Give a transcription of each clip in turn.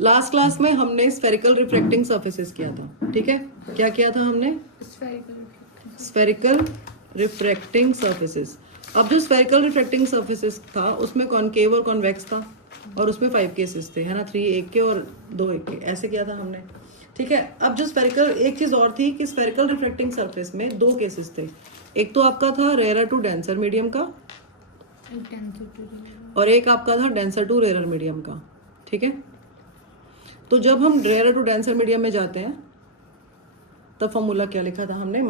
Last class में हमने spherical refracting surfaces किया था, ठीक है। क्या किया था हमने? Spherical refracting surfaces. अब जो स्फेरिकल रिफ्रैक्टिंग सरफेसेस था उसमें कॉनकेव और कॉन्वेक्स था और उसमें 5 केसेस थे, है ना, 3 एक के और 2 एक के, ऐसे किया था हमने, ठीक है। अब जो स्फेरिकल, एक चीज और थी कि स्फेरिकल रिफ्रैक्टिंग सरफेस में 2 केसेस थे। एक तो आपका था रेयर टू डेंसर मीडियम का और एक आपका था डेंसर टू रेयर मीडियम का, ठीक है। तो जब हम रेयर टू डेंसर मीडियम में जाते हैं तब फॉर्मूला क्या लिखा था हमने?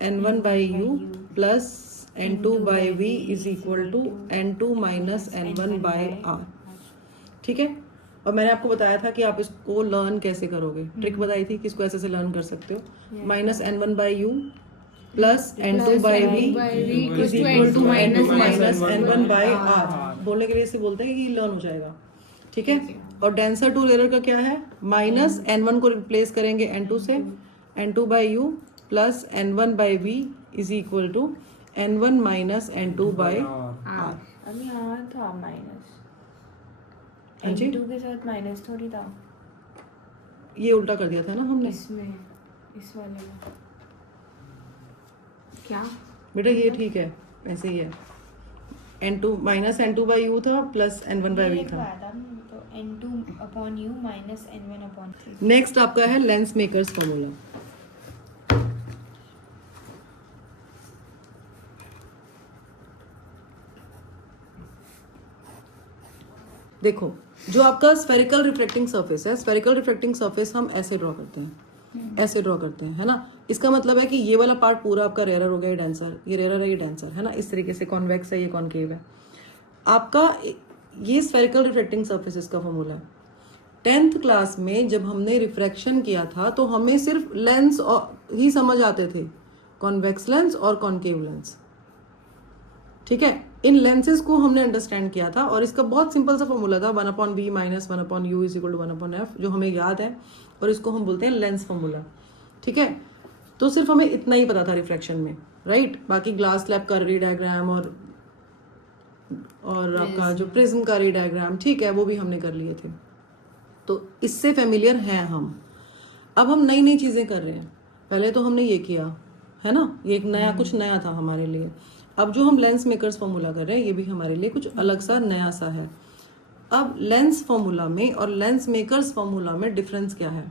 -n1/u plus n2/v is equal to n2 minus n1/r, ठीक है। और मैंने आपको बताया था कि आप इसको लर्न कैसे करोगे, ट्रिक बताई थी कि इसको ऐसे से लर्न कर सकते हो। -n1/u plus n2/v is equal to minus n1/r। बोलने के लिए इसे बोलते हैं कि लर्न हो जाएगा, ठीक है। और डेंसर टू रेयर का क्या है? -n1 को रिप्लेस करेंगे n2 से, n2/u plus n1/v is equal to n1 minus n2/r। अभी यहाँ था माइनस, हाँ जी, n2 के साथ माइनस थोड़ी था, ये उल्टा कर दिया था ना हमने इसमें, इस वाले में क्या बेटा, ये ठीक है, ऐसे ही है। n2 माइनस n2/u था प्लस n1/v था। तो n2/u माइनस n1/3। नेक्स्ट आपका है लेंस मेकर्स फॉर्मूला। देखो, जो आपका स्फेरिकल रिफ्रैक्टिंग सरफेस है, स्फेरिकल रिफ्रैक्टिंग सरफेस हम ऐसे ड्रॉ करते हैं, ऐसे ड्रॉ करते हैं, है ना। इसका मतलब है कि ये वाला पार्ट पूरा आपका रेयर हो गया, ये डेंसर, ये रेयर है, ये डेंसर, है ना। इस तरीके से कॉन्वेक्स है, ये कॉनकेव है। आपका ये स्फेरिकल रिफ्रैक्टिंग सरफेसेस का फॉर्मूला है। 10th क्लास में जब हमने रिफ्रैक्शन किया था तो हमें सिर्फ लेंस ही समझ आते थे, कॉन्वेक्स लेंस और कॉनकेव लेंस, ठीक है। इन लेंसेज को हमने अंडरस्टैंड किया था और इसका बहुत सिंपल सा फॉर्मूला था 1/v minus 1/u is equal to 1/f, जो हमें याद है, और इसको हम बोलते हैं लेंस फॉर्मूला, ठीक है। तो सिर्फ हमें इतना ही पता था रिफ्रैक्शन में, राइट। बाकी ग्लास स्लैब का री डायग्राम और आपका जो प्रिज्म का री डायग्राम, ठीक है, वो भी हमने कर लिए थे, तो इससे फेमिलियर हैं हम। अब हम नई नई चीज़ें कर रहे हैं, पहले तो हमने ये किया, है ना, ये एक नया, कुछ नया था हमारे लिए। अब जो हम लेंस मेकर्स फॉर्मूला कर रहे हैं ये भी हमारे लिए कुछ अलग सा नया सा है। अब लेंस फॉर्मूला में और लेंस मेकर्स फॉर्मूला में डिफरेंस क्या है?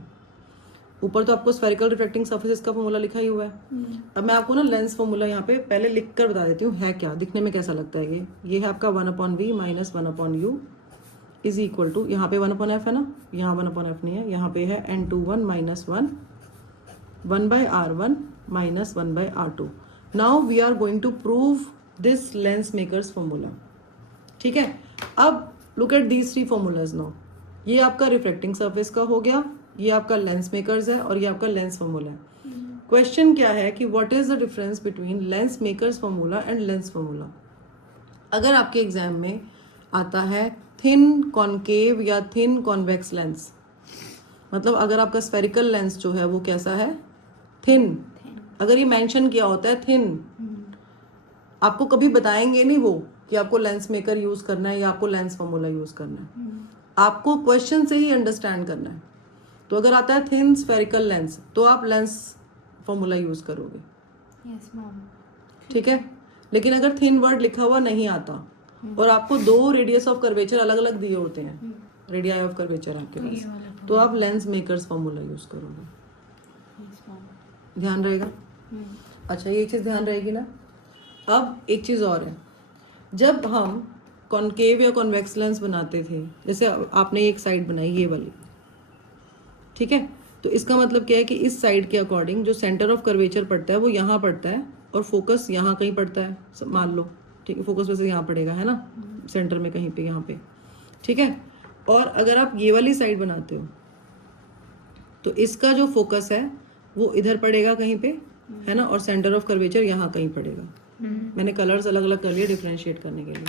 ऊपर तो आपको स्फेरिकल रिफ्रैक्टिंग सरफेसेस का फॉर्मूला लिखा ही हुआ है। अब मैं आपको ना लेंस फॉर्मूला यहाँ पे पहले लिख कर बता देती हूँ है क्या, दिखने में कैसा लगता है। ये है आपका 1/v minus 1/u is equal to, यहाँ पे 1/f है ना, यहाँ 1/f नहीं है, यहाँ पे है n21 minus 1/r1 minus 1/r2। Now we are going to prove this lens makers formula, ठीक है। अब look at these 3 formulas now. ये आपका रिफ्रैक्टिंग सरफेस का हो गया, ये आपका लेंस मेकर्स है और ये आपका लेंस फॉर्मूला है। क्वेश्चन क्या है कि what is the difference between lens makers formula and lens formula. अगर आपके एग्जाम में आता है थिन कॉनकेव या थिन कॉन्वेक्स लेंस, मतलब अगर आपका स्फेरिकल लेंस जो है वो कैसा है? थिन। अगर ये मेंशन किया होता है थिन, आपको कभी बताएंगे नहीं वो कि आपको लेंस मेकर यूज करना है या आपको लेंस फॉर्मूला यूज करना है, आपको क्वेश्चन से ही अंडरस्टैंड करना है। तो अगर आता है थिन स्फेरिकल लेंस तो आप लेंस फॉर्मूला यूज करोगे, यस मैम, ठीक है। लेकिन अगर थिन वर्ड लिखा हुआ नहीं आता और आपको 2 रेडियस ऑफ कर्वेचर अलग अलग दिए होते हैं, रेडियाई ऑफ कर्वेचर आपके पास, तो आप लेंस मेकर्स फॉर्मूला यूज करोगे, ध्यान रहेगा। अच्छा, ये चीज ध्यान रहेगी ना। अब एक चीज और है, जब हम कॉनकेव या कॉन्वेक्स लेंस बनाते थे, जैसे आपने एक साइड बनाई ये वाली, ठीक है, तो इसका मतलब क्या है कि इस साइड के अकॉर्डिंग जो सेंटर ऑफ कर्वेचर पड़ता है वो यहाँ पड़ता है और फोकस यहाँ कहीं पड़ता है, मान लो, ठीक है, फोकस वैसे यहाँ पड़ेगा, है ना, सेंटर में कहीं पे यहाँ पे, ठीक है। और अगर आप ये वाली साइड बनाते हो तो इसका जो फोकस है वो इधर पड़ेगा कहीं पे, है ना, और सेंटर ऑफ कर्वेचर यहाँ कहीं पड़ेगा। मैंने कलर्स अलग अलग कर लिए डिफ्रेंशिएट करने के लिए,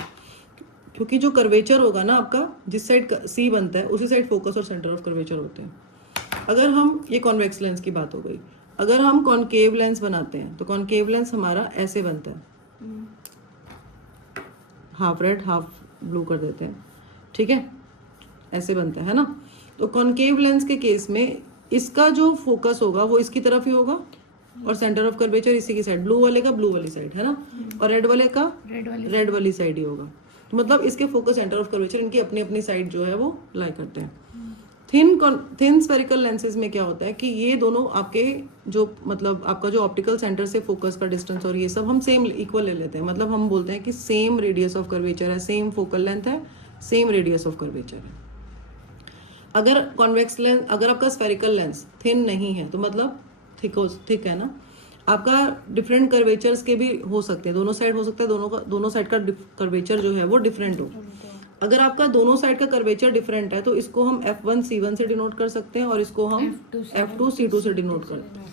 क्योंकि जो कर्वेचर होगा ना आपका, जिस साइड सी बनता है उसी साइड फोकस और सेंटर ऑफ कर्वेचर होते हैं। अगर हम, ये कॉन्वेक्स लेंस की बात हो गई, अगर हम कॉनकेव लेंस बनाते हैं तो कॉनकेव लेंस हमारा ऐसे बनता है, हाफ रेड हाफ ब्लू कर देते हैं, ठीक है। ऐसे बनता है ना। तो कॉन्केव लेंस के केस में इसका जो फोकस होगा वो इसकी तरफ ही होगा और सेंटर ऑफ कर्वेचर इसी की साइड, ब्लू वाले का ब्लू वाली साइड है ना, और रेड वाले का रेड वाली साइड ही होगा। तो मतलब इसके फोकस सेंटर ऑफ कर्वेचर इनकी अपनी अपनी साइड जो है वो लाई करते हैं। थिन स्फेरिकल लेंसेज में क्या होता है कि ये दोनों आपके जो मतलब आपका जो ऑप्टिकल सेंटर से फोकस का डिस्टेंस और ये सब हम सेम इक्वल ले लेते हैं। मतलब हम बोलते हैं कि सेम रेडियस ऑफ कर्वेचर है, सेम फोकल लेंथ है, सेम रेडियस ऑफ कर्वेचर है। अगर कॉन्वेक्स लेंस, अगर आपका स्फेरिकल लेंस थिन नहीं है तो मतलब थिक है ना, आपका डिफरेंट कर्वेचर्स के भी हो सकते हैं, दोनों साइड हो सकता है, दोनों साइड का कर्वेचर जो है वो डिफरेंट हो। अगर आपका दोनों साइड का कर्वेचर डिफरेंट है तो इसको हम F1 C1 से डिनोट कर सकते हैं और इसको हम F2 C2 से डिनोट करते हैं।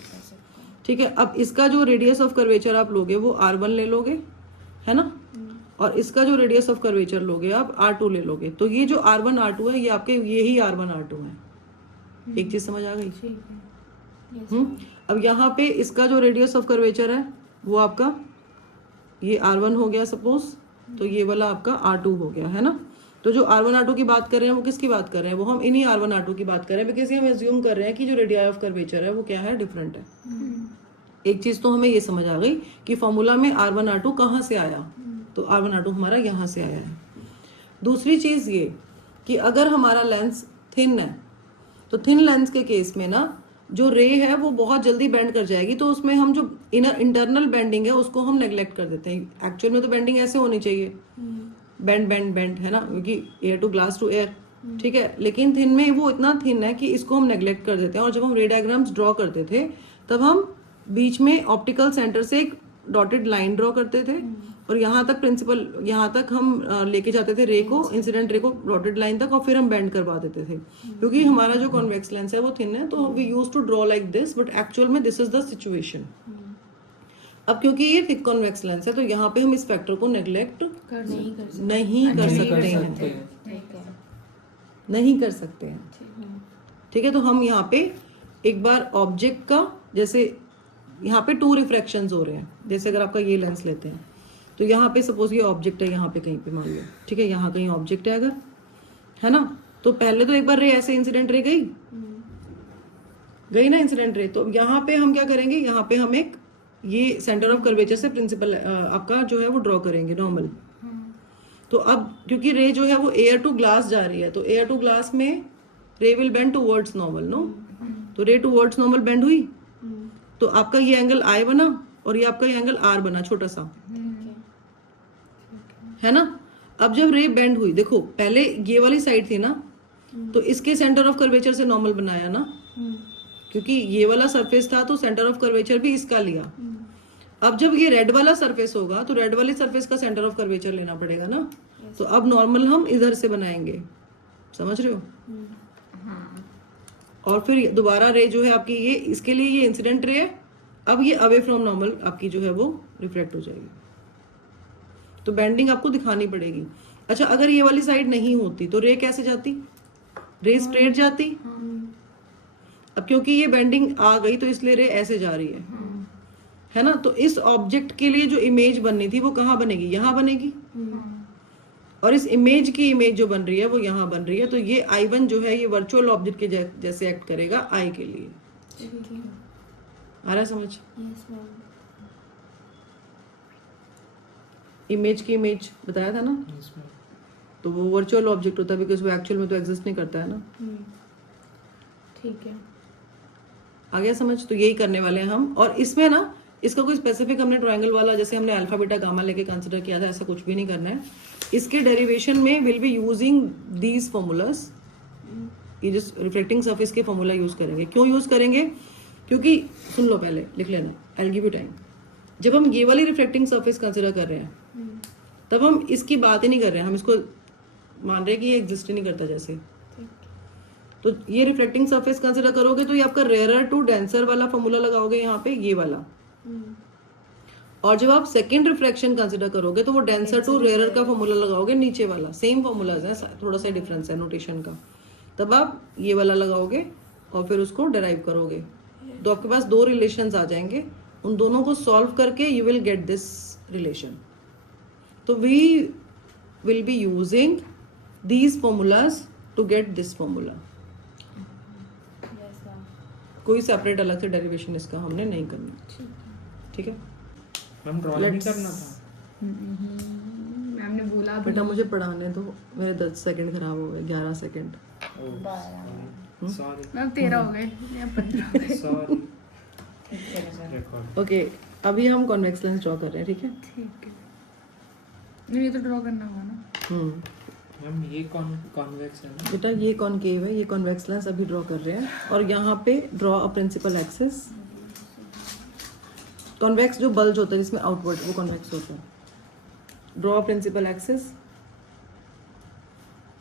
ठीक है, अब इसका जो रेडियस ऑफ कर्वेचर आप लोगे वो R1 ले लोगे, है ना, और इसका जो रेडियस ऑफ कर्वेचर लोगे आप R2 ले लोगे। तो ये जो R1 R2 है ये आपके यही R1 R2 है। एक चीज समझ आ गई? अब यहाँ पे इसका जो रेडियस ऑफ कर्वेचर है वो आपका ये R1 हो गया सपोज, तो ये वाला आपका R2 हो गया, है ना। तो जो R1 R2 की बात कर रहे हैं वो किसकी बात कर रहे हैं, वो हम इन्हीं R1 R2 की बात कर रहे हैं, बिकॉज हम एज्यूम कर रहे हैं कि जो रेडियाई ऑफ कर्वेचर है वो क्या है, डिफरेंट है। एक चीज तो हमें ये समझ आ गई कि फॉर्मूला में R1 R2 कहाँ से आया, तो R1 R2 हमारा यहाँ से आया है। दूसरी चीज ये कि अगर हमारा लेंस थिन है तो थिन लेंस के केस में ना जो रे है वो बहुत जल्दी बेंड कर जाएगी, तो उसमें हम जो इंटरनल बेंडिंग है उसको हम नेग्लेक्ट कर देते हैं। एक्चुअल में तो बेंडिंग ऐसे होनी चाहिए, बेंड बेंड बेंड, है ना, क्योंकि air to glass to air, ठीक है। लेकिन थिन में वो इतना थिन है कि इसको हम नेग्लेक्ट कर देते हैं। और जब हम रे डायग्राम्स ड्रॉ करते थे तब हम बीच में ऑप्टिकल सेंटर से एक डॉटेड लाइन ड्रॉ करते थे और यहाँ तक हम लेके जाते थे रे को, इंसिडेंट रे को डॉटेड लाइन तक, और फिर हम बेंड करवा देते थे। क्योंकि हमारा जो कॉन्वेक्स लेंस है वो थिन है, तो we use to draw like this, but actual में दिस इज द सिचुएशन। अब क्योंकि ये थिक कॉन्वेक्स लेंस है तो यहाँ पे हम इस फैक्टर को नेग्लेक्ट नहीं कर सकते हैं। ठीक है, तो हम यहाँ पे एक बार ऑब्जेक्ट का, जैसे यहाँ पे 2 रिफ्रैक्शंस हो रहे हैं, जैसे अगर आपका ये लेंस लेते हैं तो यहाँ पे सपोज ये ऑब्जेक्ट है, यहाँ पे कहीं पे मान लो, ठीक है, यहाँ कहीं ऑब्जेक्ट है अगर, है ना, तो पहले तो एक बार रे ऐसे इंसिडेंट रे गई ना इंसिडेंट रे, तो यहाँ पे हम क्या करेंगे, यहाँ पे हम एक ये सेंटर ऑफ कर्वेचर से प्रिंसिपल आपका जो है वो ड्रॉ करेंगे नॉर्मल। तो अब क्योंकि रे जो है वो एयर टू ग्लास जा रही है, तो एयर टू ग्लास में ray will bend towards normal, no, तो रे टुवर्ड्स नॉर्मल बेंड हुई, तो आपका ये एंगल I बना और ये आपका ये एंगल R बना छोटा सा, है ना। अब जब रे बेंड हुई, देखो पहले ये वाली साइड थी ना, तो इसके सेंटर ऑफ कर्वेचर से नॉर्मल बनाया ना, क्योंकि ये वाला सरफेस था तो सेंटर ऑफ कर्वेचर भी इसका लिया। अब जब ये रेड वाला सरफेस होगा तो रेड वाली सरफेस का सेंटर ऑफ कर्वेचर लेना पड़ेगा ना, तो अब नॉर्मल हम इधर से बनाएंगे, समझ रहे हो। और फिर दोबारा रे जो है आपकी ये, इसके लिए ये इंसिडेंट रे है, अब ये अवे फ्रॉम नॉर्मल आपकी जो है वो रिफ्लेक्ट हो जाएगी, तो बेंडिंग आपको दिखानी पड़ेगी। अच्छा, अगर ये वाली साइड नहीं होती तो रे कैसे जाती, रे स्ट्रेट जाती। अब क्योंकि ये बेंडिंग आ गई तो इसलिए रे ऐसे जा रही है ना, तो इस ऑब्जेक्ट के लिए जो इमेज बननी थी वो कहाँ बनेगी, यहाँ बनेगी, और इस इमेज की इमेज जो बन रही है वो यहाँ बन रही है। तो ये I1 जो है ये वर्चुअल ऑब्जेक्ट के जैसे एक्ट करेगा I के लिए। आ रहा है समझ? इमेज की इमेज बताया था ना, तो वो वर्चुअल ऑब्जेक्ट होता है बिकॉज वो एक्चुअल में तो एग्जिस्ट नहीं करता है ना। ठीक है, आ गया समझ? तो यही करने वाले हैं हम। और इसमें ना इसका कोई स्पेसिफिक हमने ट्रायंगल वाला जैसे हमने अल्फा बीटा गामा लेके कंसिडर किया था, ऐसा कुछ भी नहीं करना है। इसके डेरिवेशन में will be using these formulas, ये जो रिफ्लेक्टिंग सरफेस के फॉर्मूला यूज करेंगे। क्यों यूज करेंगे? क्योंकि सुन लो पहले, लिख लेना, I will give you time. जब हम ये वाली रिफ्लेक्टिंग सरफेस कंसिडर कर रहे हैं तब हम इसकी बात ही नहीं कर रहे हैं, हम इसको मान रहे हैं कि ये एग्जिस्ट ही नहीं करता जैसे। तो ये रिफ्लेक्टिंग सरफेस कंसिडर करोगे तो ये आपका रेयरर टू डेंसर वाला फॉर्मूला लगाओगे यहाँ पे, ये वाला। और जब आप सेकंड रिफ्रैक्शन कंसिडर करोगे तो वो डेंसर टू रेयरर का फॉर्मूला लगाओगे, नीचे वाला। सेम फॉर्मूलाज है, थोड़ा सा डिफरेंस है नोटेशन का। तब आप ये वाला लगाओगे और फिर उसको डिराइव करोगे, तो आपके पास 2 रिलेशंस आ जाएंगे। उन दोनों को सॉल्व करके you will get this relation. तो we will be using these formulas to get this formula. Yes ma'am. कोई सेपरेट अलग से डेरिवेशन इसका हमने नहीं करनी, ठीक है। ठीक है। हम ड्रॉ नहीं Let's- करना था। मैम ने बोला अभी। बेटा मुझे पढ़ाने दो, मेरे 10 सेकंड खराब हो गए, 11 सेकंड। सॉरी मैम 13 हो गए या 15 हो गए। Sorry record. ओके, अभी हम कॉन्वेक्स लेंस ड्रॉ कर रहे हैं, ठीक है। ठीक है। नहीं ये तो ड्रॉ करना होगा ना। मैम ये कॉन्वेक्स है ना? बेटा ये कॉनकेव है, ये कॉन्वेक्स लेंस अभी ड्रॉ कर रहे हैं, और यहाँ पे draw a principal axis. Convex जो बल्ज होता है जिसमें आउटवर्ड, वो कॉन्वेक्स होता है। Draw a principal axis.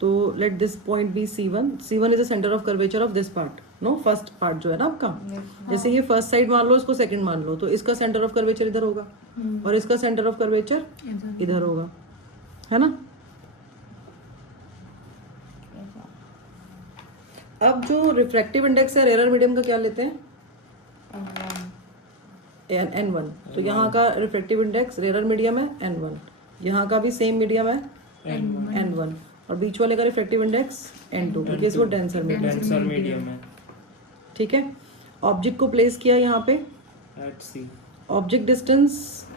तो let this point be C1। C1 is the centre of curvature of this part, no first part जो है ना आपका। जैसे ये फर्स्ट साइड मान लो, इसको सेकंड मान लो, तो इसका सेंटर ऑफ कर्वेचर इधर होगा और इसका सेंटर ऑफ कर्वेचर इधर होगा, है ना। अब जो रिफ्रैक्टिव इंडेक्स है रेयर मीडियम का क्या लेते हैं? N1। तो यहाँ का रिफ्रैक्टिव इंडेक्स रेयर मीडियम है N1, यहाँ का भी सेम मीडियम है N1, और बीच वाले का रिफ्रैक्टिव इंडेक्स N2 क्योंकि वो डेंसर मीडियम, डेंसर मीडियम है। ठीक है। ऑब्जेक्ट को प्लेस किया यहाँ पे, एट सी। ऑब्जेक्ट डिस्टेंस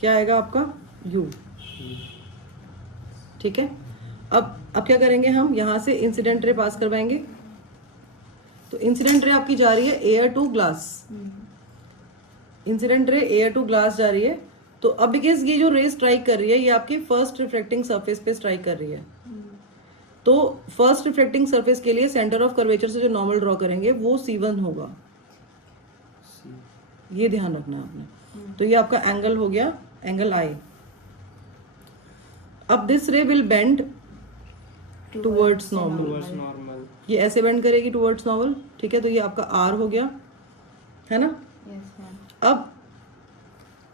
क्या आएगा आपका? U, ठीक है। अब क्या करेंगे हम? यहाँ से इंसिडेंट रे पास करवाएंगे। तो इंसिडेंट रे आपकी जा रही है air to glass, incident ray air to glass जा रही है। तो अब बिकॉज ये जो रे स्ट्राइक कर रही है ये आपकी फर्स्ट रिफ्लेक्टिंग सरफेस पे स्ट्राइक कर रही है, तो फर्स्ट रिफ्लेक्टिंग सरफेस के लिए सेंटर ऑफ कर्वेचर से जो नॉर्मल ड्रॉ करेंगे वो C1 होगा, ये ध्यान रखना है आपने। तो ये आपका एंगल हो गया, एंगल I। अब दिस रे will bend towards normal, towards normal. ये ऐसे बेंड करेगी टुवर्ड्स नॉर्मल, ठीक है। तो ये आपका R हो गया, है ना। अब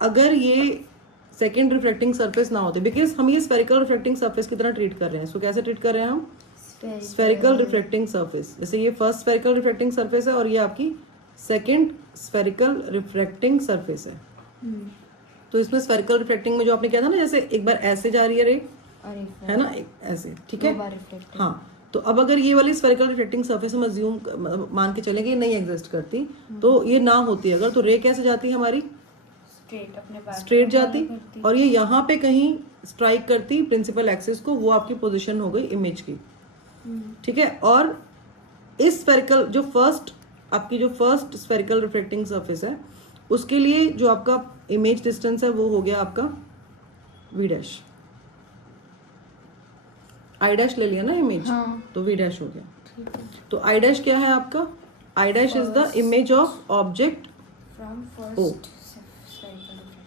अगर ये सेकेंड रिफ्लेक्टिंग सरफेस ना होते, बिकॉज हम ये स्फेरिकल रिफ्लेक्टिंग सरफेस की तरह ट्रीट कर रहे हैं, इसको कैसे ट्रीट कर रहे हैं हम? Spherical reflecting surface. जैसे ये फर्स्ट स्फेरिकल रिफ्लेक्टिंग सरफेस है और ये आपकी सेकेंड स्फेरिकल रिफ्लेक्टिंग सरफेस है। तो इसमें स्फेरिकल रिफ्लेक्टिंग में जो आपने किया था ना, जैसे एक बार ऐसे जा रही है रे, है ना, एक ऐसे, ठीक है। हाँ, तो अब अगर ये वाली स्फेरिकल रिफ्लेक्टिंग सरफेस हम अज्यूम मान के चलेंगे ये नहीं एग्जिस्ट करती, तो ये ना होती अगर, तो रे कैसे जाती हमारी? स्ट्रेट जाती, और ये यहाँ पे कहीं स्ट्राइक करती प्रिंसिपल एक्सिस को, वो आपकी पोजीशन हो गई इमेज की, ठीक है। और इस स्फेरिकल जो फर्स्ट स्फेरिकल रिफ्लेक्टिंग सरफेस है उसके लिए जो आपका इमेज डिस्टेंस है वो हो गया आपका V डैश। I डैश ले लिया ना इमेज, हाँ। तो V डैश हो गया। तो I डैश क्या है आपका? I dash is the image of object O,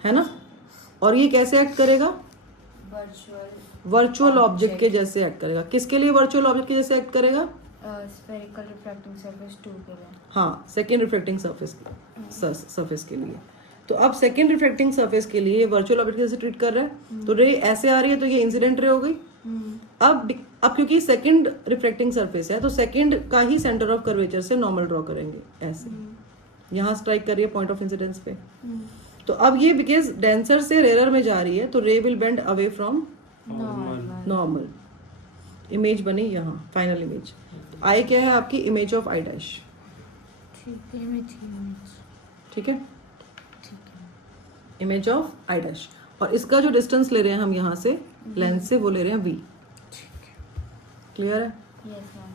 है ना। और ये कैसे एक्ट करेगा? वर्चुअल ऑब्जेक्ट के जैसे एक्ट करेगा। किसके लिए वर्चुअल ऑब्जेक्ट के जैसे एक्ट करेगा? स्फेरिकल रिफ्रैक्टिंग सरफेस 2 के लिए। हाँ, सेकेंड रिफ्लेक्टिंग सरफेस के लिए। तो अब सेकेंड रिफ्लेक्टिंग सरफेस के लिए वर्चुअल ऑब्जेक्ट के जैसे ट्रीट कर रहा है, तो रे ऐसे आ रही है, तो ये इंसिडेंट रे हो गई। अब क्योंकि सेकेंड रिफ्लेक्टिंग सरफेस है, तो सेकेंड का ही सेंटर ऑफ कर्वेचर से नॉर्मल ड्रॉ करेंगे ऐसे, यहाँ स्ट्राइक कर रही है पॉइंट ऑफ इंसिडेंस पे। तो अब ये बिकॉज डेंसर से रेयर में जा रही है, तो रे will bend away from normal. Image बनी यहाँ, फाइनल इमेज। आई क्या है आपकी? इमेज ऑफ I डैश, ठीक है, इमेज ऑफ I डैश। और इसका जो डिस्टेंस ले रहे हैं हम यहाँ से लेंस से, वो ले रहे हैं V। क्लियर है? Yes ma'am.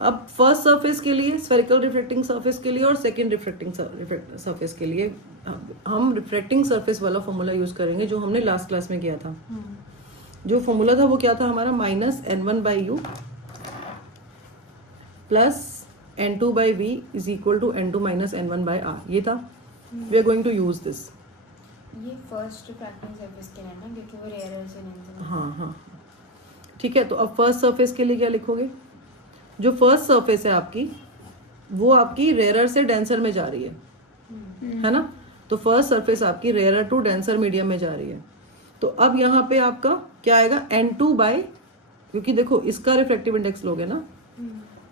अब फर्स्ट सरफेस के लिए, स्फेरिकल रिफ्लेक्टिंग सरफेस के लिए और सेकेंड रिफ्लेक्टिंग सरफेस के लिए हम रिफ्लेक्टिंग सरफेस वाला फॉर्मूला यूज करेंगे जो हमने लास्ट क्लास में किया था। जो फॉर्मूला था वो क्या था हमारा? -N1/U plus N2/V is equal to N2 - N1/R। ये था। We are going to use this. ये फर्स्ट रिफ्रैक्टिंग सरफेस के लिए ना, क्योंकि वो रेयर से नहीं। हाँ, ठीक है। तो अब फर्स्ट सरफेस के लिए क्या लिखोगे? जो फर्स्ट सरफेस है आपकी, वो आपकी रेयरर से डेंसर में जा रही है ना। तो फर्स्ट सरफेस आपकी रेयरर टू डेंसर मीडियम में जा रही है। तो अब यहाँ पे आपका क्या आएगा? N2/, क्योंकि देखो इसका रिफ्लेक्टिव इंडेक्स लोगे ना,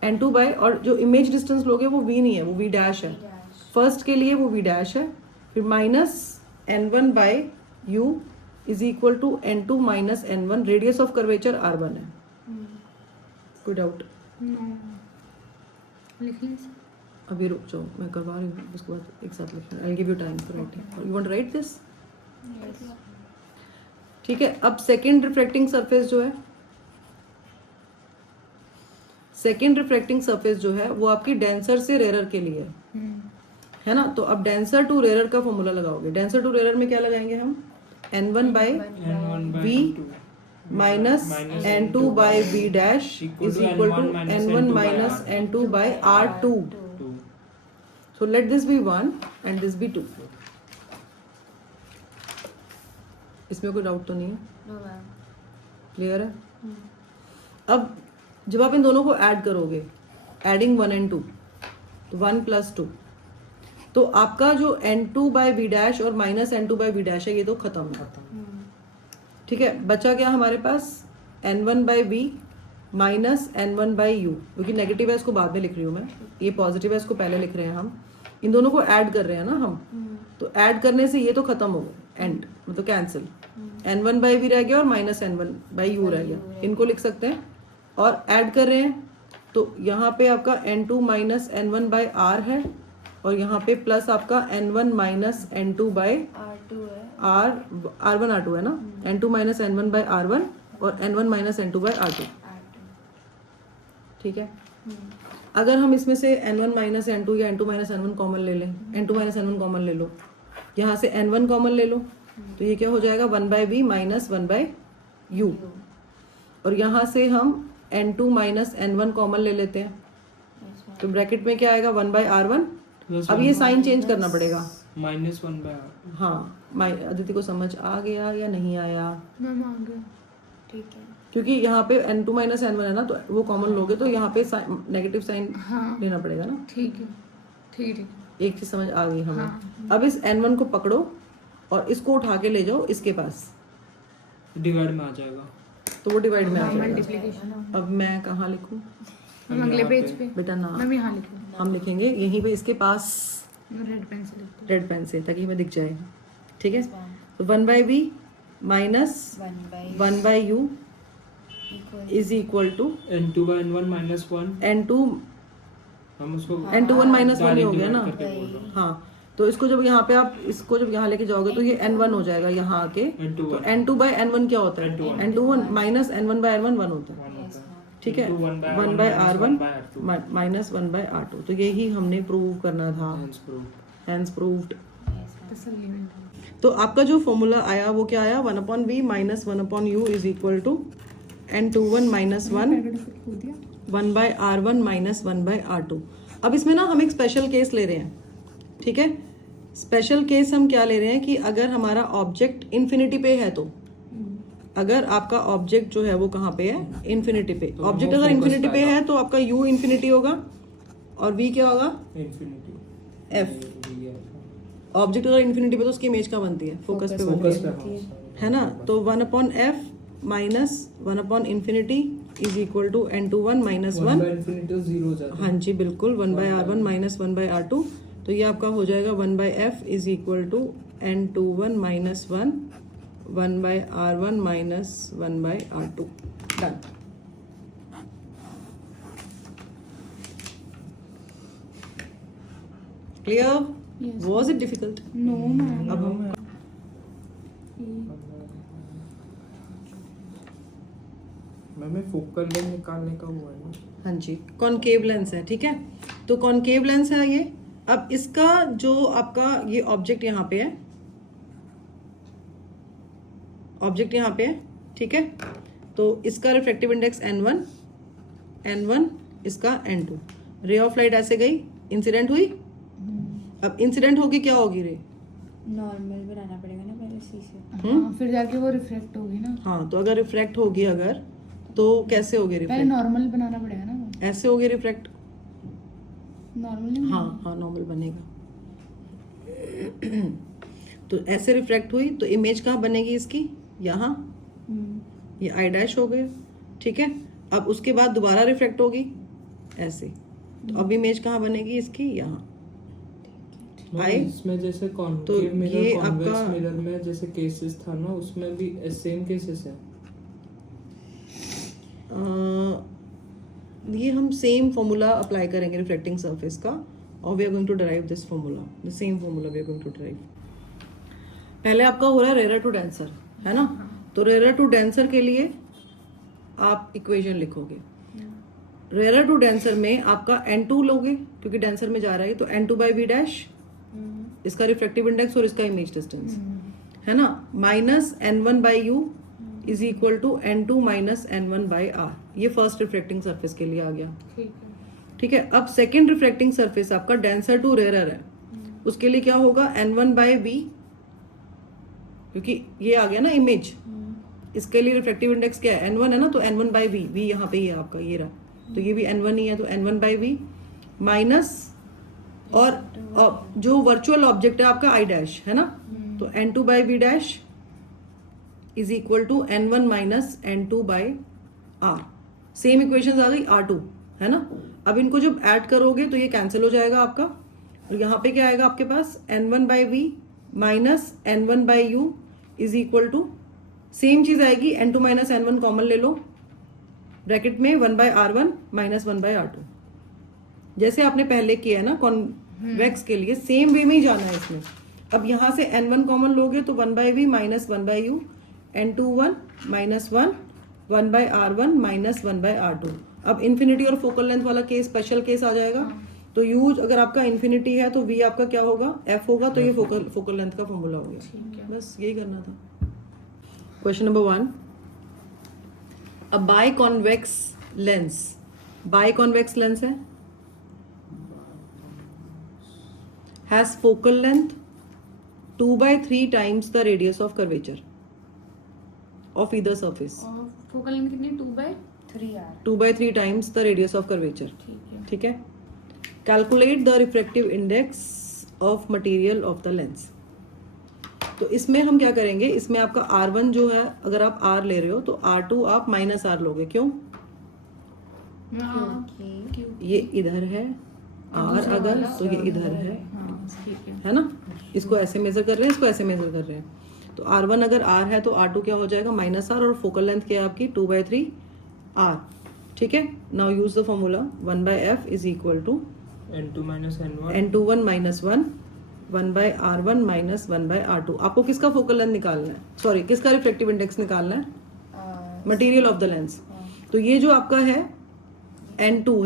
N2/, और जो इमेज डिस्टेंस लोगे वो V नहीं है, वो V डैश है। फर्स्ट के लिए वो V डैश है, फिर -N1/U is equal to N2 - N1, radius of curvature R1 है, कोई डाउट? नो लिख लीजिए। अभी रुक जाओ, मैं करवा रही हूँ, उसके बाद एक साथ लिखना। I give you time for writing. You want to write this? ठीक है। अब सेकेंड रिफ्रैक्टिंग सरफेस जो है, सेकेंड रिफ्रैक्टिंग सरफेस जो है वो आपकी डेंसर से रेयरर के लिए है ना। तो अब डेंसर टू रेयरर का फॉर्मूला लगाओगे। डेंसर टू रेयरर में क्या लगाएंगे हम? n1 by v minus n2 by v dash is equal to n1 minus n2 by r2। So let this be 1 and this be 2। इसमें कोई डाउट तो नहीं है? No ma'am. क्लियर है? अब जब आप इन दोनों को ऐड करोगे, एडिंग 1 and 2, तो 1 + 2, तो आपका जो n2 बाई वी डैश और minus n2 by V dash है ये तो खत्म है। ठीक है। बचा क्या हमारे पास? n1 by we minus n1 by U, क्योंकि नेगेटिव है इसको बाद में लिख रही हूँ मैं, ये पॉजिटिव है इसको पहले लिख रहे हैं हम। इन दोनों को ऐड कर रहे हैं ना हम, तो ऐड करने से ये तो खत्म हो गया, एंड मतलब कैंसिल। n1 बाई वी रह गया और माइनस n1 बाई यू रह गया, इनको लिख सकते हैं। और ऐड कर रहे हैं तो यहाँ पे आपका n2 minus n1 by r है, और यहाँ पे प्लस आपका n1 minus n2 by R2 है। r1 r2 है ना। n2 minus n1 by r1 और n1 minus n2 by r2। ठीक है। अगर हम इसमें से n1 माइनस n2 या n2 माइनस n1 कॉमन ले लें, n2 माइनस n1 कॉमन ले लो, यहाँ से n1 कॉमन ले लो, तो ये क्या हो जाएगा? 1 by v minus 1 by you. और यहाँ से हम n2 माइनस n1 कॉमन ले लेते हैं, तो ब्रैकेट में क्या आएगा? 1 बाई r1। अब ये साइन चेंज करना पड़ेगा। -1 बाय r। हाँ, अदिति को समझ आ गया या नहीं आया? मैम आ गया। ठीक है। क्योंकि यहाँ पे n2 माइनस n1 है ना, तो वो कॉमन लोगे तो यहाँ पे नेगेटिव साइन हाँ लेना पड़ेगा ना। ठीक है ठीक है। एक चीज समझ आ गई हमें। हाँ। अब इस n1 को पकड़ो और इसको उठा के ले जाओ इसके पास, डिवाइड में आ जाएगा। तो वो डिवाइड में आ जाएगा। मल्टीप्लिकेशन। अब मैं कहाँ लिखूं? हम अगले पेज पे। बेटा ना, मैम यहाँ लिखो। हम लिखेंगे यहीं पे इसके पास रेड पेन से लिखते रेड पेन से, ताकि हमें दिख जाए। ठीक है। Yes, ma'am. तो 1 by we minus 1 by U is equal to n2 by n1 minus 1। n2 हम उसको n2 1 माइनस 1 ही हो गया ना। करके बोल रहा हूँ। हाँ, तो इसको जब यहाँ पे आप इसको जब यहाँ लेके जाओगे तो ये n1 हो जाएगा यहाँ आके। n2 तो n2 बाई n1 क्या होता है? n2 n2 1 minus n1 by n1 1 होता है। ठीक है। 1 by r1 minus 1 by r2। तो यही हमने प्रूव करना था। Hence proved. तसल्ली मिल गई। तो आपका जो फॉर्मूला आया वो क्या आया? 1/v minus 1/u is equal to n21 minus 1 by r1 minus 1 by r2। अब इसमें ना हम एक स्पेशल केस ले रहे हैं। ठीक है। स्पेशल केस हम क्या ले रहे हैं कि अगर हमारा ऑब्जेक्ट इन्फिनिटी पे है, तो अगर आपका ऑब्जेक्ट जो है वो कहाँ पे है? इन्फिनिटी पे। तो ऑब्जेक्ट वो अगर focus इन्फिनिटी पे पे है तो आपका u इन्फिनिटी होगा और v क्या होगा? इंफिनिटी। f। ऑब्जेक्ट अगर इन्फिनिटी पे तो उसकी इमेज कहाँ बनती है? फोकस पे बनती है ना। तो 1/f minus 1/infinity is equal to n21 minus 1। Infinity 0 हो जाता है। हाँ जी बिल्कुल, 1 by r1 minus 1 by r2। तो ये आपका हो जाएगा 1 by f is equal to n21 minus 1 by r1 minus 1 by r2। Done. Clear? Was it difficult? No ma'am. अब हम मैम फोकल लेंथ निकालने का हुआ है ना। हाँ जी, कॉनकेव लेंस है। ठीक है। तो कॉनकेव लेंस है ये। अब इसका जो आपका ये ऑब्जेक्ट यहाँ पे है, ऑब्जेक्ट यहाँ पे है। ठीक है। तो इसका रिफ्रैक्टिव इंडेक्स n1 इसका n2। रे ऑफ लाइट ऐसे गई, इंसिडेंट हुई। अब इंसिडेंट होगी क्या होगी रे? नॉर्मल बनाना पड़ेगा ना पहले सी से। हाँ फिर जाके वो रिफ्लेक्ट होगी ना। हाँ, तो अगर रिफ्रैक्ट होगी अगर, तो कैसे होगी पहले रिफ्रैक्ट? नॉर्मल बनाना पड़ेगा ना वो। ऐसे होगी रिफ्रैक्ट। नॉर्मल नहीं हाँ हाँ, नॉर्मल बनेगा। तो ऐसे रिफ्रैक्ट हुई तो इमेज कहाँ बनेगी इसकी? यहाँ। ये आई डैश हो गया। ठीक है। अब उसके बाद दोबारा रिफ्रैक्ट होगी ऐसे, तो अब इमेज कहाँ बनेगी इसकी? यहाँ। आई इसमें जैसे तो कॉन्केव मिरर ये कॉन्वेक्स आपका- मिरर में जैसे केसेस था ना, उसमें भी सेम केसेस है। ये हम सेम फॉर्मूला अप्लाई करेंगे रिफ्लेक्टिंग सरफेस का और we are going to derive this formula, the same formula we are going to derive. पहले आपका हो रहा है रेयर टू डेंसर, है ना? तो रेयर टू डेंसर के लिए आप इक्वेशन लिखोगे। रेयर टू डेंसर में आपका n2 लोगे क्योंकि डेंसर में जा रहा है, तो n2 बाई वी डैश इसका रिफ्लेक्टिव इंडेक्स और इसका इमेज डिस्टेंस, है ना, minus n1 by U is equal to n2 minus n1 by R. ये फर्स्ट रिफ्लेक्टिंग सरफेस के लिए आ गया। ठीक है। ठीक है, अब सेकेंड रिफ्लेक्टिंग सरफेस आपका डेंसर टू रेयर है, उसके लिए क्या होगा n1 बाई वी, क्योंकि ये आ गया ना इमेज, इसके लिए रिफ्लेक्टिव इंडेक्स क्या है n1 है ना, तो n1 बाई वी, वी यहाँ पे ही है आपका, ये रहा, तो ये भी n1 ही है, तो n1 बाई वी माइनस और जो वर्चुअल ऑब्जेक्ट है आपका आई डैश, है ना, तो n2 by V dash is equal to n1 minus n2 by R. Same equation आ गई R2, है ना। अब इनको जब ऐड करोगे तो ये कैंसिल हो जाएगा आपका, और यहाँ पे क्या आएगा आपके पास n1 by we minus n1 by U is equal to same चीज आएगी n2 माइनस n1 कॉमन ले लो, ब्रैकेट में 1 by R1 minus 1 by R2, जैसे आपने पहले किया है ना कॉन्वेक्स के लिए, सेम वे में ही जाना है इसमें। अब यहाँ से n1 कॉमन लोगे तो 1 बाई वी माइनस 1 बाई यू, n2 1 minus 1 by R1 minus 1 by R2। अब इन्फिनिटी और फोकल लेंथ वाला केस स्पेशल केस आ जाएगा, तो यू अगर आपका इन्फिनिटी है तो वी आपका क्या होगा, एफ होगा, तो ये फोकल लेंथ का फॉर्मूला हो गया। बस यही करना था। Question number 1, a biconvex lens, biconvex lens है, has focal length 2/3 times the radius of curvature of either surface. और फोकल लेंथ कितनी 2/3R 2/3 times the radius of curvature. ठीक है। ठीक है, calculate the refractive index of material of the lens. तो इसमें हम क्या करेंगे, इसमें आपका R1 जो है, अगर आप R ले रहे हो तो R2 आप माइनस R लोगे, क्यों? हाँ, क्यों? ये इधर है R, अगर तो ये इधर ठीक है ना। इसको ऐसे मेजर कर रहे हैं, इसको ऐसे मेजर कर रहे हैं, तो R1 अगर R है तो R2 क्या हो जाएगा, माइनस R, और फोकल लेंथ क्या है आपकी 2/3 R। ठीक है, now use the formula 1 by F is equal to n2 minus n1 n21 minus 1 by R1 minus 1 by R2। आपको किसका फोकल लेंथ निकालना है, सॉरी किसका रिफ्लेक्टिव इंडेक्स निकालना है, मटेरियल ऑफ द लेंस। तो ये जो आपका है n2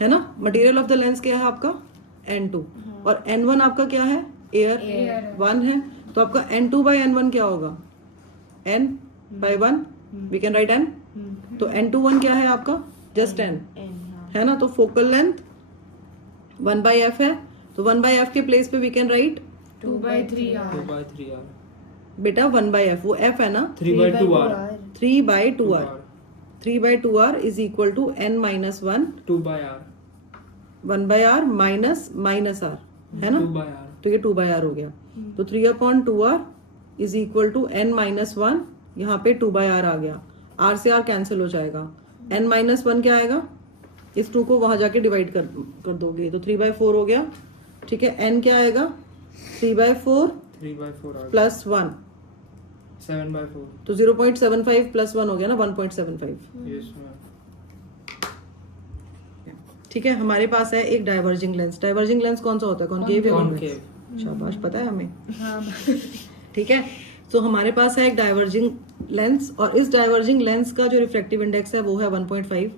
है ना, मटेरियल ऑफ द लेंस क्या है आपका n2, और n1 आपका क्या है, एयर 1 है, तो आपका n2 बाई n1 क्या होगा, n by 1, we can write n, तो n21 क्या है आपका, जस्ट n, है ना। तो फोकल लेंथ 1 बाई एफ है, तो 1 बाई एफ के प्लेस पे we can write 2/3R 2/3R बेटा 1 बाई एफ, वो एफ है ना, 3/2R 3 by 2R, 3 by 2R is equal to n minus 1 2/R 1 by R minus minus R, है ना, 2/R तो ये 2 बाई R हो गया, तो 3/2R is equal to n minus 1, यहाँ पे 2 बाई R आ गया, R से R कैंसिल हो जाएगा, n माइनस 1 क्या आएगा, इस 2 को वहां जाके डिवाइड कर दोगे, तो 3/4 हो गया। ठीक है, n क्या आएगा, 3/4 3/4 प्लस 1, 7/4 तो 0.75 प्लस 1 हो गया ना 1.75। Yes ma'am. ठीक है, हमारे पास है एक डाइवर्जिंग लेंस। डाइवर्जिंग लेंस कौन सा होता है, कॉनकेव या कॉन्वेक्स? कॉनकेव। शाबाश, पता है हमें। हाँ ठीक है, तो हमारे पास है एक डाइवर्जिंग लेंस, और इस डाइवर्जिंग लेंस का जो रिफ्रैक्टिव इंडेक्स है वो है 1.5,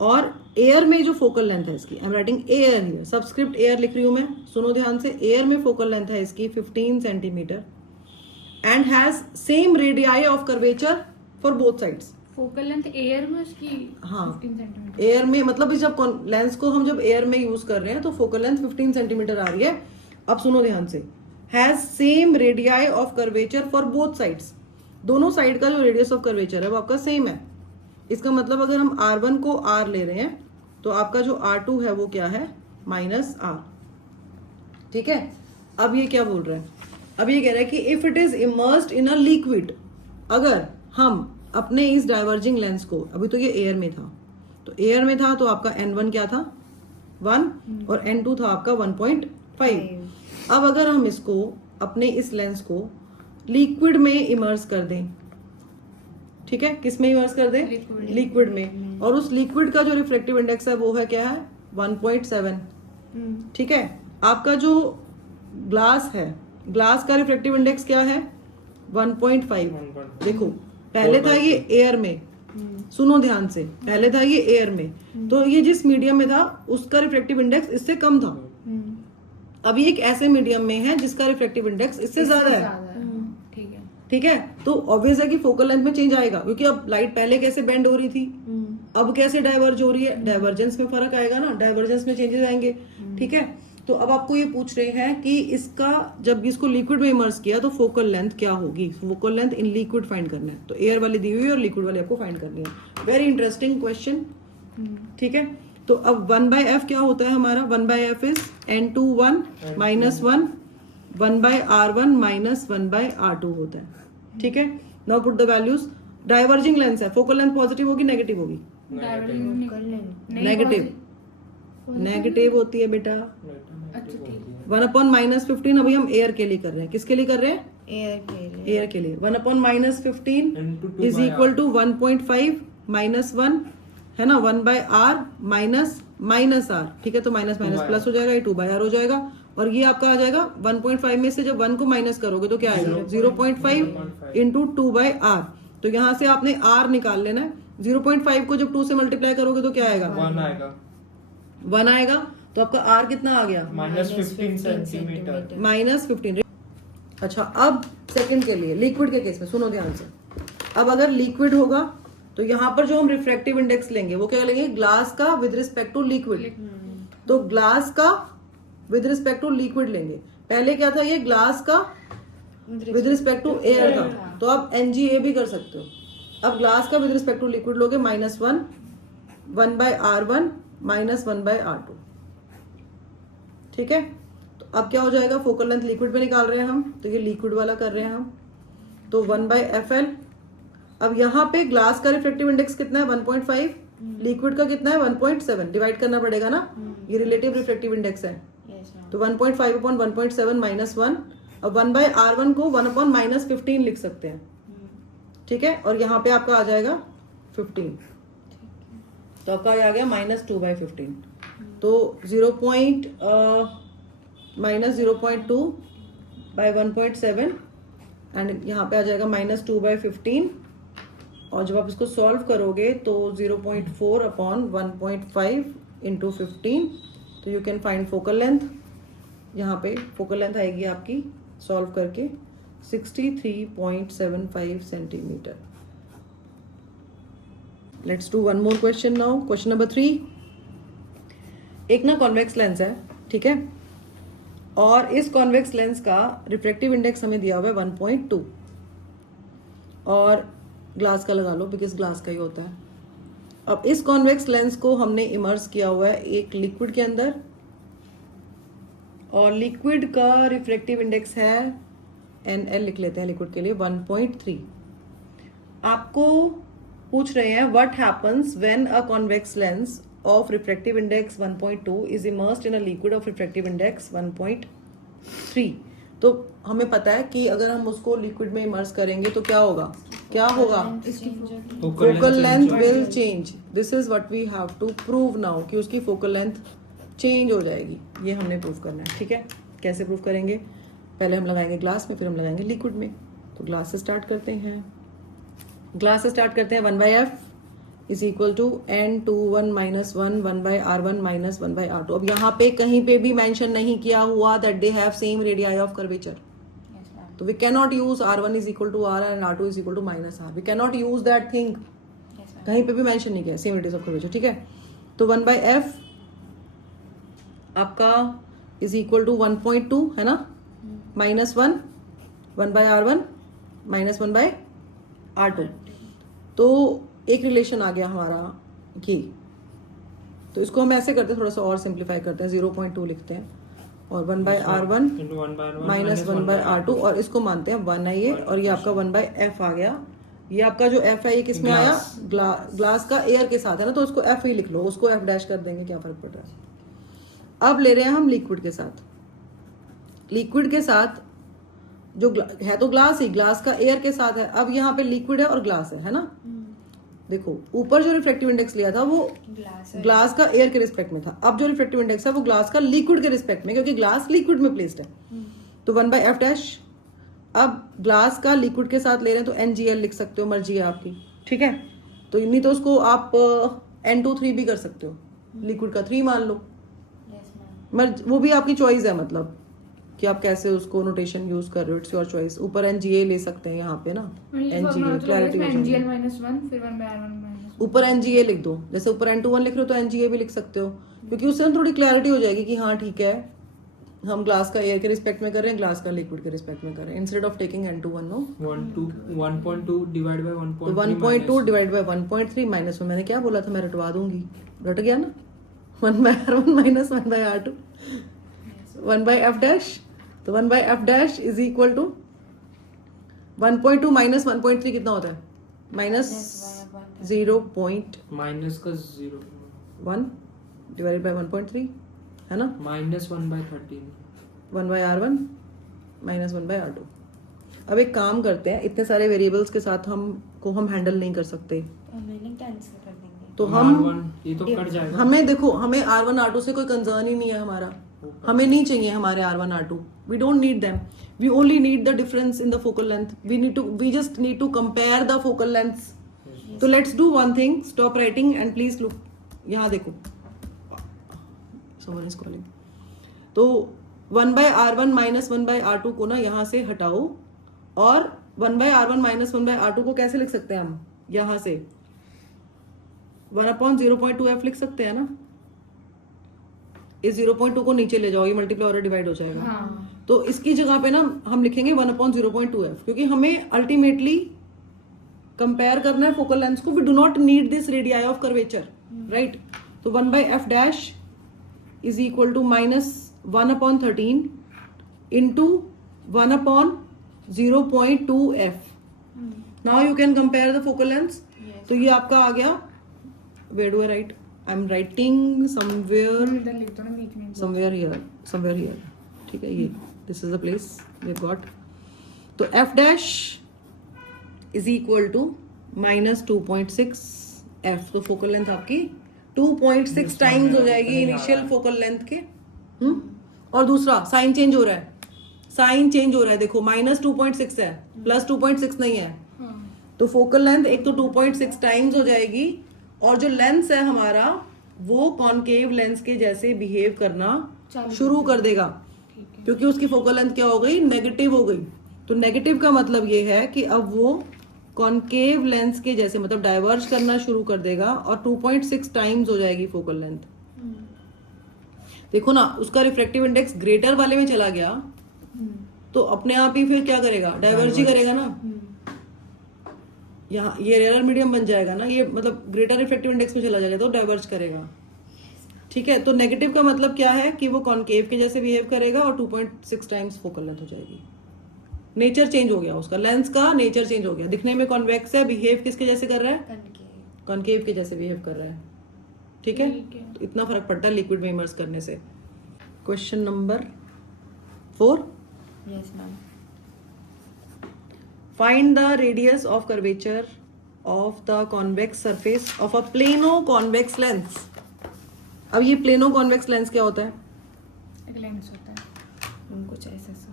और एयर में जो फोकल लेंथ है इसकी, I am writing air here, subscript air लिख रही हूं मैं, सुनो ध्यान से, एयर में फोकल लेंथ है इसकी 15 centimetre and has same radii of curvature for both sides. Focal length air में उसकी हाँ, 15 सेंटीमीटर। एयर में मतलब इस जब लेंस को हम जब एयर में यूज कर रहे हैं तो फोकल लेंथ 15 सेंटीमीटर आ रही है। अब सुनो ध्यान से, has same radii of curvature for both sides, दोनों साइड का जो रेडियस ऑफ कर्वेचर है वो आपका सेम है। इसका मतलब अगर हम R1 को R ले रहे हैं तो आपका जो R2 है वो क्या है, माइनस R। ठीक है, अब ये क्या बोल रहा है, अब ये कह रहा है कि if it is immersed in a liquid, अगर हम अपने इस डाइवर्जिंग लेंस को, अभी तो ये एयर में था, तो एयर में था तो आपका n1 क्या था 1 और n2 था आपका 1.5। अब अगर हम इसको अपने इस लेंस को लिक्विड में इमर्स कर दें, ठीक है, किस में इमर्स कर दें, लिक्विड में, और उस लिक्विड का जो रिफ्रैक्टिव इंडेक्स है वो है क्या है 1.7। ठीक है, आपका जो ग्लास है, ग्लास का रिफ्रैक्टिव इंडेक्स क्या है 1.5। देखो पहले था ये एयर में, सुनो ध्यान से, पहले था ये एयर में, तो ये जिस मीडियम में था उसका रिफ्रैक्टिव इंडेक्स इससे कम था। अभी एक ऐसे मीडियम में है जिसका रिफ्रैक्टिव इंडेक्स इससे ज्यादा है। ठीक है। ठीक है, तो ऑब्वियस है कि फोकल लेंथ में चेंज आएगा, क्योंकि अब लाइट पहले कैसे बेंड हो रही थी, अब कैसे डाइवर्ज हो रही है, डाइवर्जेंस में फर्क आएगा ना, डाइवर्जेंस में चेंजेस आएंगे। ठीक है, तो अब आपको ये पूछ रहे हैं कि इसका जब इसको लिक्विड में इमर्स किया तो फोकल लेंथ क्या होगी, focal length in liquid find करना है। तो एयर वाली दी हुई है और लिक्विड वाली आपको फाइंड करनी है। Very interesting question. ठीक है, तो अब 1/f क्या होता है हमारा, 1/f is n21 -1 1/r1 - 1/r2 होता है। ठीक है, now put the values. Diverging lens है, फोकल लेंथ पॉजिटिव होगी नेगेटिव होगी, नेगेटिव नेगेटिव होती है बेटा। अच्छा ठीक 1/-15 अभी हम एयर के लिए कर रहे हैं, किसके लिए कर रहे हैं, एयर के लिए। एयर के लिए। 1/-15 इज इक्वल टू 1.5 -1 है ना, 1/r माइनस r। ठीक है, तो माइनस माइनस प्लस हो जाएगा, ये 2/r हो जाएगा, और ये आपका आ जाएगा 1.5 में से जब 1 को माइनस करोगे तो क्या आएगा 0.5 इंटू 2/r। तो यहाँ से आपने r निकाल लेना है। 0.5 को जब 2 से मल्टीप्लाई करोगे तो क्या आएगा 1 आएगा, 1 आएगा। तो आपका r कितना आ गया -15 सेंटीमीटर। -15। अच्छा, अब सेकंड के लिए लिक्विड के केस में सुनो ध्यान से। अब अगर लिक्विड होगा तो यहाँ पर जो हम रिफ्रैक्टिव इंडेक्स लेंगे वो क्या लेंगे, ग्लास का विद रिस्पेक्ट टू लिक्विड। तो ग्लास का विद रिस्पेक्ट टू लिक्विड लेंगे। पहले क्या था, ये ग्लास का विद रिस्पेक्ट टू एयर था, तो आप NGA भी कर सकते हो। अब ग्लास का विद रिस्पेक्ट टू लिक्विड लोगे -1 1/r1 - 1/r2। ठीक है, तो अब क्या हो जाएगा, फोकल लेंथ लिक्विड में निकाल रहे हैं हम, तो ये लिक्विड वाला कर रहे हैं हम, तो 1/FL। अब यहाँ पे ग्लास का रिफ्रैक्टिव इंडेक्स कितना है 1.5, लिक्विड का कितना है 1.7, डिवाइड करना पड़ेगा ना, ये रिलेटिव रिफ्रैक्टिव इंडेक्स है। तो 1.5/1.7 -1। अब 1/r1 को 1/-15 लिख सकते हैं। ठीक है, और यहाँ पे आपका आ जाएगा 15, तो आपका आ गया -2/15। तो 0.-0.2/1.7 एंड यहाँ पे आ जाएगा -2/15। और जब आप इसको सॉल्व करोगे तो 0.4/1.5 इंटू 15, तो you can find focal length. यहाँ पे फोकल लेंथ आएगी आपकी सॉल्व करके 63.75 centimetre. Let's do one more question now. Question number 3। एक ना कॉन्वेक्स लेंस है, ठीक है, और इस कॉन्वेक्स लेंस का रिफ्रैक्टिव इंडेक्स हमें दिया हुआ है 1.2, और ग्लास का लगा लो बिकॉज ग्लास का ही होता है। अब इस कॉन्वेक्स लेंस को हमने इमर्स किया हुआ है एक लिक्विड के अंदर, और लिक्विड का रिफ्रैक्टिव इंडेक्स है NL, लिख लेते हैं लिक्विड के लिए 1.3। आपको पूछ रहे हैं what happens when a convex lens of refractive index 1.2 is immersed in a liquid of refractive index 1.3। तो हमें पता है कि अगर हम उसको लिक्विड में इमर्स करेंगे तो क्या होगा, क्या होगा, focal length will change. This is what we have to prove now, कि उसकी फोकल लेंथ चेंज हो जाएगी। ये हमने प्रूव करना है। ठीक है, कैसे प्रूव करेंगे, पहले हम लगाएंगे ग्लास में, फिर हम लगाएंगे लिक्विड में। तो ग्लास से स्टार्ट करते हैं। ग्लास से स्टार्ट करते हैं। 1/f is equal to n21 -1 1/r1 - 1/r2। अब यहाँ पे कहीं पे भी मेंशन नहीं किया हुआ that they have same radii of curvature, तो we can not use r1 is equal to r and r2 is equal to -r। We can not use that thing, कहीं पे भी मेंशन नहीं किया सेम रेडियस ऑफ कर्वेचर। ठीक है, तो 1/f आपका इज इक्वल टू 1.2 है ना, -1 1/r1 - 1/r2। तो एक रिलेशन आ गया हमारा ये, तो इसको हम ऐसे करते हैं, थोड़ा सा और सिंप्लीफाई करते हैं, 0.2 लिखते हैं और 1/r1 - 1/r2, और इसको मानते हैं 1 है ये, और ये आपका 1/f आ गया। ये आपका जो f है ये किसमें आया, ग्लास का एयर के साथ है ना, तो उसको f ही लिख लो, उसको f डैश कर देंगे, क्या फर्क पड़ रहा है। अब ले रहे हैं हम लिक्विड के साथ। लिक्विड के साथ जो है तो ग्लास ही, ग्लास का एयर के साथ है। अब यहाँ पे लिक्विड है और ग्लास है ना, देखो ऊपर जो रिफ्रैक्टिव इंडेक्स लिया था वो ग्लास ग्लास का एयर के रिस्पेक्ट में था, अब जो रिफ्रैक्टिव इंडेक्स है वो ग्लास का लिक्विड के रिस्पेक्ट में, क्योंकि ग्लास लिक्विड में प्लेस्ड है। तो 1/f डैश, अब ग्लास का लिक्विड के साथ ले रहे हैं तो NGL लिख सकते हो, मर्जी है आपकी, ठीक है। तो नहीं तो उसको आप N23 भी कर सकते हो, लिक्विड का 3 मान लो, यस मैम। वो भी आपकी चॉइस है, मतलब कि आप कैसे उसको नोटेशन यूज कर रहे हो, इट्स योर चॉइस। ऊपर NGA ले सकते हैं यहाँ पे ना, NGA क्लैरिटी हो जाएगी। NGL -1 फिर 1/R1 -1। ऊपर NGA लिख दो, जैसे ऊपर N21 लिख रहे हो तो NGA भी लिख सकते हो, क्योंकि उससे थोड़ी क्लैरिटी हो जाएगी कि हाँ ठीक है हम ग्लास का एयर के रिस्पेक्ट में कर रहे हैं, ग्लास का लिक्विड के रिस्पेक्ट में कर रहे हैं, instead of taking N21 no. 1.2 divide by 1.3 तो 1.2 डिवाइड बाय 1.3 माइनस में मैंने क्या बोला था, मैं रटवा दूंगी, रट गया ना, 1/R1 minus 1/R2 1/f dash. तो 1/f dash is equal to 1.2 minus 1.3 कितना होता है, माइनस 0.1 माइनस का 0 डिवाइडेड बाय 1.3 है ना, -1/13 1/R1 माइनस 1/R2। अब एक काम करते हैं, इतने सारे वेरिएबल्स के साथ हम हैंडल नहीं कर सकते, मैंने कैंसिल कर देंगे। तो हम R1 ये तो कट जाएगा। हमें देखो, हमें R1 R2 से कोई कंसर्न ही नहीं है हमारा, हमें नहीं चाहिए हमारे R1 R2, we don't need them, we only need the difference in the focal length, we just need to compare the focal lengths. तो let's do one thing, stop writing and please look, यहाँ देखो, someone is calling। तो 1/R1 minus 1/R2 को ना यहाँ से हटाओ, और 1/R1 माइनस 1/R2 को कैसे लिख सकते हैं हम, यहाँ से 1/0.2f लिख सकते हैं ना, इस 0.2 को नीचे ले जाओ, ये मल्टीप्लाई और डिवाइड हो जाएगा। हाँ। तो इसकी जगह पे ना हम लिखेंगे 1/0.2f, क्योंकि हमें अल्टीमेटली कंपेयर करना है फोकल लेंथ को, we do not need this radii of curvature, right. तो 1/f डैश is equal to minus 1/13 into 1/0.2f। Now you can compare the focal lengths। तो ये आपका आ गया, where do I write? I'm writing somewhere इधर लिख दो ना बीच में। somewhere here, ठीक है, ये this is the place we got। तो f dash is equal to minus 2.6 f, तो फोकल लेंथ आपकी 2.6 टाइम्स हो जाएगी इनिशियल फोकल लेंथ के। और दूसरा साइन चेंज हो रहा है, साइन चेंज हो रहा है, देखो माइनस 2.6 है, प्लस 2.6 नहीं है, तो फोकल लेंथ एक तो 2.6 टाइम्स हो जाएगी, और जो लेंस है हमारा वो कॉनकेव लेंस के जैसे बिहेव करना शुरू कर देगा, क्योंकि उसकी फोकल लेंथ क्या हो गई, नेगेटिव हो गई। तो नेगेटिव का मतलब ये है कि अब वो कॉनकेव लेंस के जैसे, मतलब डाइवर्ज करना शुरू कर देगा, और 2.6 टाइम्स हो जाएगी फोकल लेंथ। देखो ना, उसका रिफ्रैक्टिव इंडेक्स ग्रेटर वाले में चला गया, तो अपने आप ही फिर क्या करेगा, डाइवर्ज ही करेगा ना, यहाँ ये रेयर मीडियम बन जाएगा ना, ये मतलब ग्रेटर रिफ्रैक्टिव इंडेक्स में चला जाएगा तो डाइवर्ज करेगा, ठीक है। तो नेगेटिव का मतलब क्या है कि वो कॉनकेव के जैसे बिहेव करेगा, और 2.6 टाइम्स फोकल लेंथ हो जाएगी। नेचर चेंज हो गया उसका, लेंस का नेचर चेंज हो गया, दिखने में कॉन्वेक्स है, बिहेव किसके जैसे कर रहा है, कॉनकेव के जैसे बिहेव कर रहा है, ठीक है। तो इतना फर्क पड़ता है लिक्विड में इमर्स करने से। Question number 4, yes ma'am. Find the radius of curvature of the convex surface of a plano convex lens. अब ये प्लेनो कॉन्वेक्स लेंस क्या होता है, एक लेंस होता है, कुछ ऐसा सा,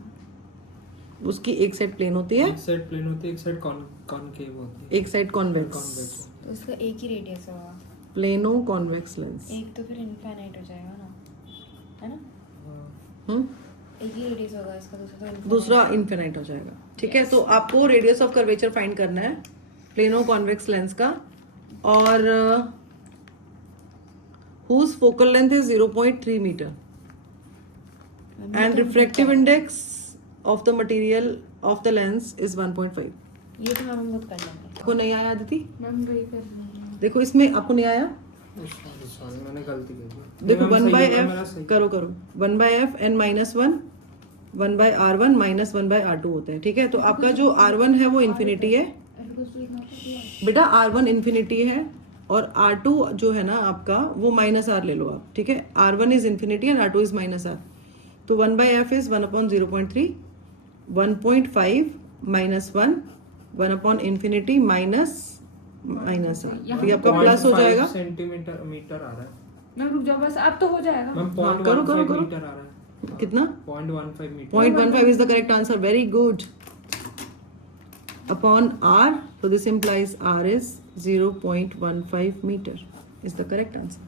उसकी एक साइड प्लेन होती है, एक साइड प्लेन होती है, एक साइड कॉनकेव होती है, एक साइड कॉन्वेक्स। कॉन्वेक्स। तो उसका एक ही रेडियस होगा, प्लेनो कॉन्वेक्स लेंस। एक तो फिर इनफाइनाइट हो जाएगा ना, है ना, एक ही रेडियस होगा इसका, दूसरा इन्फिनाइट हो जाएगा, ठीक है। तो आपको रेडियस ऑफ कर्वेचर फाइंड करना है प्लेनो कॉन्वेक्स लेंस का, और whose focal length is 0.3 meter and refractive index of the material of the lens is 1.5। ये तो हम खुद कर लेंगे। आपको नहीं आया अदिति, मैम वही कर रही हूँ। देखो इसमें आपको नहीं आया, सॉरी मैंने गलती कर दी। देखो मैम, सही 1/f होगा, मेरा सही। करो 1/f n minus 1 1/r1 minus 1/r2 होता है, ठीक है। तो आपका जो r1 है वो इन्फिनिटी है बेटा, r1 इन्फिनिटी है, और r2 जो है ना आपका वो माइनस r ले लो आप, ठीक है। r1 is infinity and r2 is minus r। तो 1/f is 1/0.3, 1.5 minus 1 1/infinity minus minus R, यहाँ तो ये आपका प्लस हो जाएगा। सेंटीमीटर मीटर आ रहा है मैम रुक जाओ बस, अब तो हो जाएगा। मैम। हाँ, करो, करो, 0.15 करो। मीटर आ रहा है। कितना? 0.15 metre. 0.15 is the correct answer. Very good. Upon R, so this implies R is 0.15 meter is the correct answer.